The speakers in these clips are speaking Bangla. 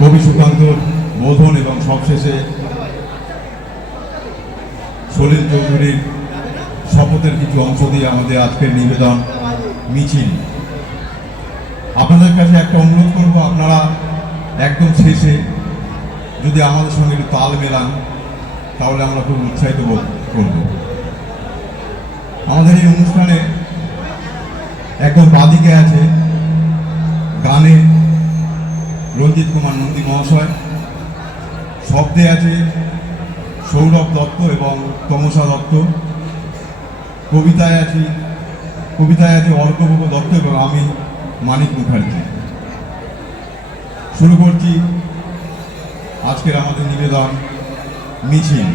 কবি সুকান্ত বোধন এবং সবশেষে সলিল চৌধুরীর শপথের কিছু অংশ দিয়ে আমাদের আজকের নিবেদন মিছিল। আপনাদের কাছে একটা অনুরোধ করব, আপনারা একদম শেষে যদি আমাদের সঙ্গে একটু তাল মেলান তাহলে আমরা খুব উৎসাহিত বোধ করব। আমাদের এই অনুষ্ঠানে একদম বাদিকে আছে গানে রঞ্জিত কুমার নন্দী মহাশয়, শব্দে আছে সৌরভ দত্ত এবং তমসা দত্ত, কবিতায় আছে অর্কভূপ দত্ত এবং আমি মানিক মুখার্জি। শুরু করছি আজকের আমাদের নিবেদন মিছিল।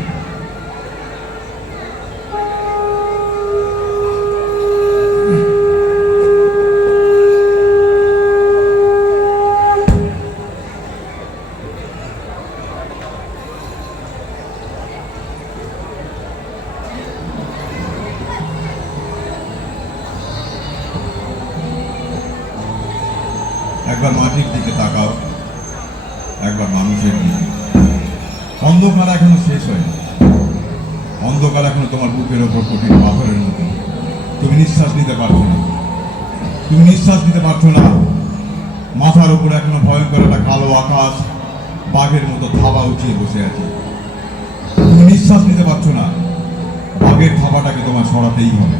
একবার মাটির দিকে তাকাও, একবার মানুষের দিকে। অন্ধকার এখনো শেষ হয়নি, অন্ধকার এখনো তোমার বুকের ওপর কঠিন পাথরের মতো। তুমি নিঃশ্বাস নিতে পারছো না, তুমি নিঃশ্বাস নিতে পারছো না। মাথার ওপর এখনো ভয়ঙ্কর একটা কালো আকাশ বাঘের মতো থাবা উঠিয়ে বসে আছে। তুমি নিঃশ্বাস নিতে পারছো না, বাঘের থাবাটাকে তোমার সরাতেই হবে।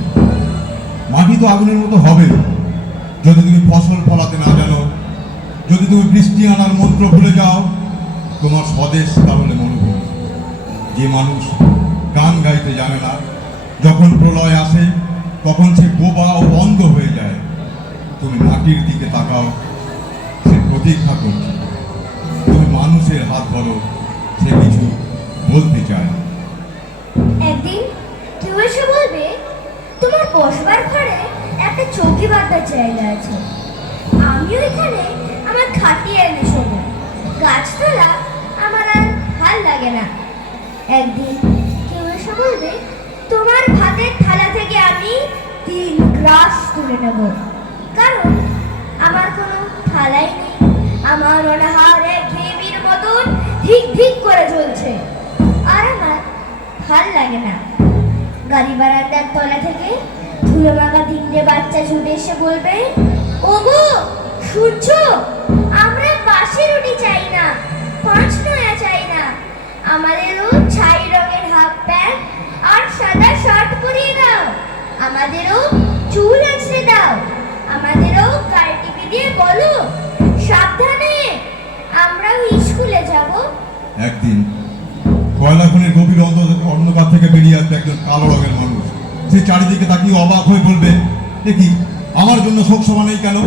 মাটি তো আগুনের মতো হবে যদি তুমি ফসল ফলাতে না জানো, যদি তুমি বৃষ্টি আনার মন্ত্র ভুলে যাও। তোমার স্বদেশ তাহলে মরুভূমি। যে মানুষ গান গাইতে জানে না, যখন প্রলয় আসে তখন সে বোবা ও অন্ধ হয়ে যায়। তুমি মাটির দিকে তাকাও, সে প্রতীক্ষা করছে। তুমি মানুষের হাত ধরো, সে কিছু বলতে চায়। একদিন কেউ এসে বলবে তোমার বসবার ঘরে একটা চৌকি বাঁধার জায়গা আছে, আমিও এখানে আমার খাটিয়ে এনে শোবো। গাছতলা আমার আর ভাল লাগে না। একদিন কেউ এসে বলবে তোমার ভাতের থালা থেকে আমি 3 গ্রাস তুলে নেব, কারণ আমার কোনো থালাই নেই। আমার অনাহার এক ঘেবির মতন ধিক ধিক করে চলছে, আর আমার ভাল লাগে না। গাড়ি বারান্দার তলা থেকে ধুলো মাখা 3টে বাচ্চা ছুটে এসে বলবে, ওগো শুনছো, আমরা বাসি রুটি চাই না, 5 নয়া চাই না, আমাদেরও ছাই রঙের হাফ প্যান্ট আর সাদা শার্ট পরিয়ে দাও, আমাদেরও চুল আঁচড়ে দাও, আমাদেরও গায়ে টিপে দিয়ে বলো সাবধানে, আমরাও স্কুলে যাব। একদিন কয়লা খনির গভীর অন্ধকার থেকে বেরিয়ে আসবে একজন কালো রঙের মানুষ। সে চারিদিকে তাকিয়ে অবাক হয়ে বলবে, দেখি আমার জন্য শোক সভা নেই কেন?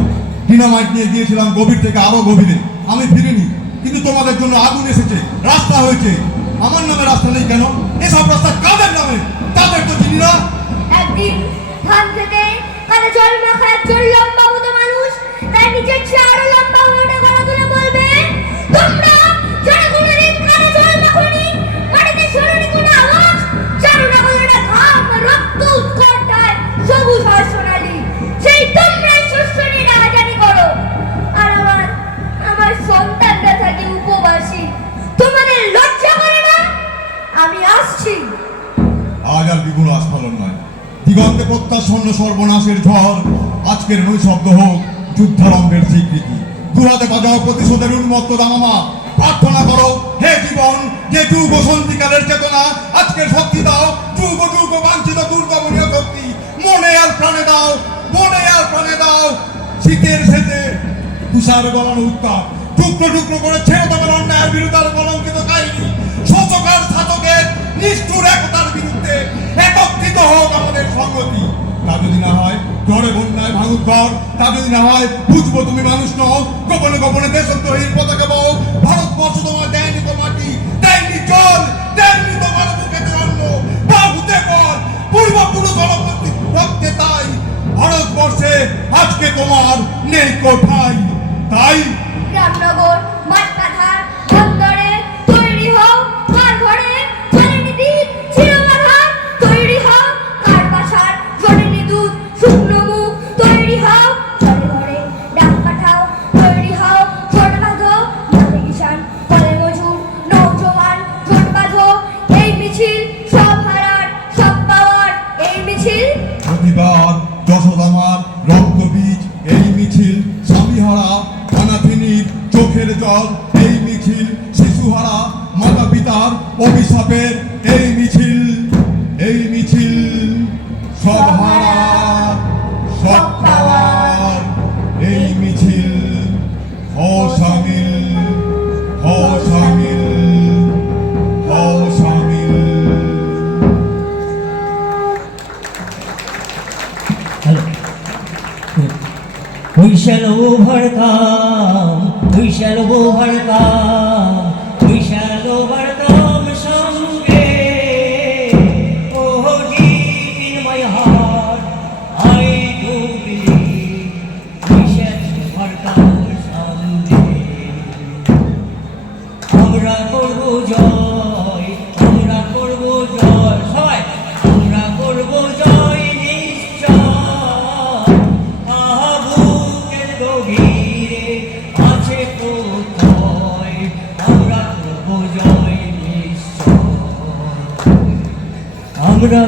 ডিনামাইট নিয়ে গিয়েছিলাম গভীর থেকে আরো গভীরে, আমি ফিরিনি, কিন্তু তোমাদের জন্য আগুন এসেছে, রাস্তা হয়েছে। আমার নামে রাস্তা নেই কেন? এসব রাস্তা কাদের নামে? তাদের তো চিনি না। একদিন ধান থেকে কানে জল মাখা একজন লম্বা মতো মানুষ তার নিজের চেয়ে আরো লম্বা হয়ে গলা তুলে বলবে, তোমরা যারা কোনোদিন কানে জল মাখোনি, মাটিতে শোনোনি কোনো আওয়াজ, জানো না কতটা ঘাম রক্ত উৎকণ্ঠায় সবুজ আর সোনালি, সেই তোমরাই শস্য নিয়ে রাজানি করো, আর আমার সন্তানরা থাকে উপবাসী। তোমাদের লজ্জা করে না? আমি আসছি। আজ আর বিপুল আস্ফালন নয়, দিগন্তে প্রত্যাশন্ন সর্বনাশের ঝড়। আজকের নৈশব্দ হোক যুদ্ধারম্ভের স্বীকৃতি। দুহাতে বাজাও প্রতিশোধের উন্মত্ত দামামা। প্রার্থনা করো, হে জীবন, যে যুগ সন্ধিকালের চেতনা, আজকের শক্তি দাও, যুগ যুগ বাঞ্ছিত দুর্গমনীয় শক্তি। মনে আর প্রাণে দাও, মনে আর প্রাণে দাও। শীতের শেষে তুষার গলানো উত্তাপ টুকরো টুকরো করে ছেড়ে দেবেন অন্যায়ের বিরুদ্ধে কলঙ্কিত কাহিনী। শোষকার শাসকের নিষ্ঠুর একতার বিরুদ্ধে একত্রিত হোক আমাদের সংগতি। তা যদি না হয় ঝড়ে বন্যায় ভাঙুক ঘর, তা যদি না হয় বুঝবো তুমি মানুষ নও। গোপনে গোপনে দেশদ্রোহীর পতাকা বহ। ভারতবর্ষ তোমার দেয়নি তো মাটি, দেয়নি জল, দেয়নি তোমার মুখেতে অন্ন। বাহুতে পর পূর্বপুরুষ রক্তে তাই ভারতবর্ষে আজকে তোমার নেই কোঠাই। তাই রামনগর মাঠ পাথার বন্দরে তৈরি হোক ঘর ঘরে জননী দ্বীপ চিরবাধার, তৈরি হোক কার বাসার জননী দুধ শুকনো মুখ, তৈরি হোক ঘরে ঘরে ডাক পাঠাও, তৈরি হোক ছোট বাঁধো মালিক চোখের জল এই মিছিল, শিশুহারা মাতা পিতার অভিশাপের এই মিছিল, এই মিছিল। সব হারা সব পাওয়ার এই মিছিল। হও শামিল, হও শামিল, হও শামিল। Hello. We shall overcome. We shall overcome. We shall overcome someday. Oh, deep in my heart, I do believe we shall overcome someday. আমরা করব জয়, আমরা করব জয়, সবাই আমরা করব জয় নিশ্চয়। বুকের গভীরে আছে প্রত্যয়, আমরা করব জয় নিশ্চয়। আমরা